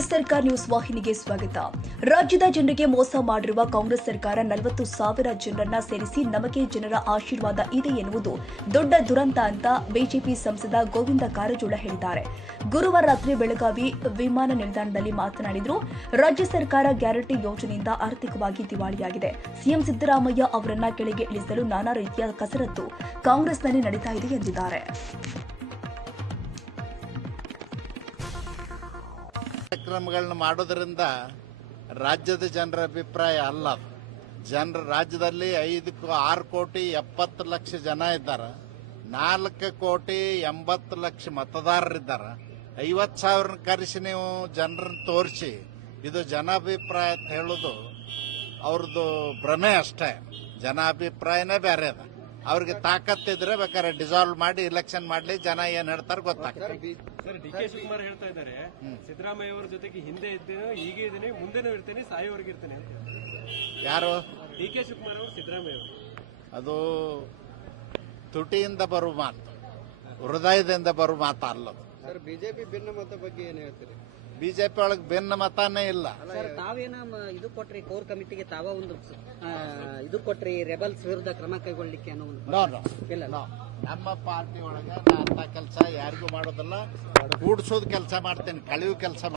ಸರ್ಕಾರ ನ್ಯೂಸ್ ವಾಹಿನಿಗೆ ಸ್ವಾಗತ. ರಾಜ್ಯದ ಜನರಿಗೆ ಮೋಸ ಮಾಡಿರುವ ಕಾಂಗ್ರೆಸ್ ಸರ್ಕಾರ ನಲವತ್ತು ಸಾವಿರ ಜನರನ್ನ ಸೇರಿಸಿ ನಮಗೆ ಜನರ ಆಶೀರ್ವಾದ ಇದೆ ಎನ್ನುವುದು ದೊಡ್ಡ ದುರಂತ ಅಂತ ಬಿಜೆಪಿ ಸಂಸದ ಗೋವಿಂದ ಕಾರಜೋಳ ಹೇಳಿದ್ದಾರೆ. ಗುರುವಾರ ರಾತ್ರಿ ಬೆಳಗಾವಿ ವಿಮಾನ ನಿಲ್ದಾಣದಲ್ಲಿ ಮಾತನಾಡಿದರು, ರಾಜ್ಯ ಸರ್ಕಾರ ಗ್ಯಾರಂಟಿ ಯೋಜನೆಯಿಂದ ಆರ್ಥಿಕವಾಗಿ ದಿವಾಳಿಯಾಗಿದೆ. ಸಿಎಂ ಸಿದ್ದರಾಮಯ್ಯ ಅವರನ್ನ ಕೆಳಗೆ ಇಳಿಸಲು ನಾನಾ ರೀತಿಯ ಕಸರತ್ತು ಕಾಂಗ್ರೆಸ್ನಲ್ಲಿ ನಡೀತಾ ಇದೆ ಎಂದಿದ್ದಾರೆ. ಕಾರ್ಯಕ್ರಮಗಳನ್ನ ಮಾಡೋದ್ರಿಂದ ರಾಜ್ಯದ ಜನರ ಅಭಿಪ್ರಾಯ ಅಲ್ಲ. ಜನರ ರಾಜ್ಯದಲ್ಲಿ ಐದಕ್ಕೂ ಆರು ಕೋಟಿ ಎಪ್ಪತ್ತು ಲಕ್ಷ ಜನ ಇದ್ದಾರೆ. ನಾಲ್ಕು ಕೋಟಿ ಎಂಬತ್ತು ಲಕ್ಷ ಮತದಾರರಿದ್ದಾರೆ ಐವತ್ತು ಸಾವಿರ ಕರೆಸಿ ನೀವು ಜನರನ್ನು ತೋರಿಸಿ. ಇದು ಜನಾಭಿಪ್ರಾಯ ಅಂತ ಹೇಳೋದು ಅವ್ರದ್ದು ಭ್ರಮೆ ಅಷ್ಟೇ. ಜನಾಭಿಪ್ರಾಯನೇ ಬೇರೆ ಅದ. ಅವ್ರಿಗೆ ತಾಕತ್ತಿದ್ರೆ ಬೇಕಾದ್ರೆ ಡಿಸಾಲ್ವ್ ಮಾಡಿ ಇಲೆಕ್ಷನ್ ಮಾಡ್ಲಿ ಜನ ಏನ್ ಹೇಳ್ತಾರೆ ಗೊತ್ತಾಗ್ತದೆ. ಸರ್ ಡಿ ಕೆ ಶಿವಕುಮಾರ್ ಹೇಳ್ತಾ ಇದ್ದಾರೆ ಸಿದ್ದರಾಮಯ್ಯ ಅವರ ಜೊತೆಗೆ ಹಿಂದೆ ಇದ್ದೇನೆ ಈಗ ಇದ್ದೇನೆ ಮುಂದೆನೂ ಇರ್ತೇನೆ ಸಾಯೋವರೆಗೆ ಇರ್ತೇನೆ ಅಂತ ಯಾರು? ಡಿ ಕೆ ಶಿವಕುಮಾರ್ ಅವರು ಸಿದ್ದರಾಮಯ್ಯ ಅವರು. ಅದು ತುಟಿಯಿಂದ ಬರುವ ಮಾತು ಹೃದಯದಿಂದ ಬರುವ ಮಾತು ಅಲ್ಲದು. ಸರ್ ಬಿಜೆಪಿ ಭಿನ್ನ ಮತ ಬಗ್ಗೆ ಏನ್ ಹೇಳ್ತೀರಿ? ಬಿಜೆಪಿ ಒಳಗೆ ಭಿನ್ನ ಮತಾನೇ ಇಲ್ಲ. ಸರ್ ತಾವೇನ ಮ- ಇದು ಕೊಟ್ರಿ ಕೋರ್ ಕಮಿಟಿಗೆ ತಾವ ಒಂದು ಆ, ಇದು ಕೊಟ್ರಿ ರೆಬಲ್ಸ್ ವಿರುದ್ಧ ಕ್ರಮ ಕೈಗೊಳ್ಳಿಕ್ಕೆ ಅನ್ನೋ ಒಂದು ನೋ ನೋ ಇಲ್ಲ ನೋ. ನಮ್ಮ ಪಾರ್ಟಿ ಒಳಗೆ ನಾ ಅಂತ ಕೆಲಸ ಯಾರಿಗೂ ಮಾಡೋದಿಲ್ಲ. ಕೂಡ್ಸೋದ್ ಕೆಲಸ ಮಾಡ್ತೇನೆ ಕಳಿಯೋ ಕೆಲಸ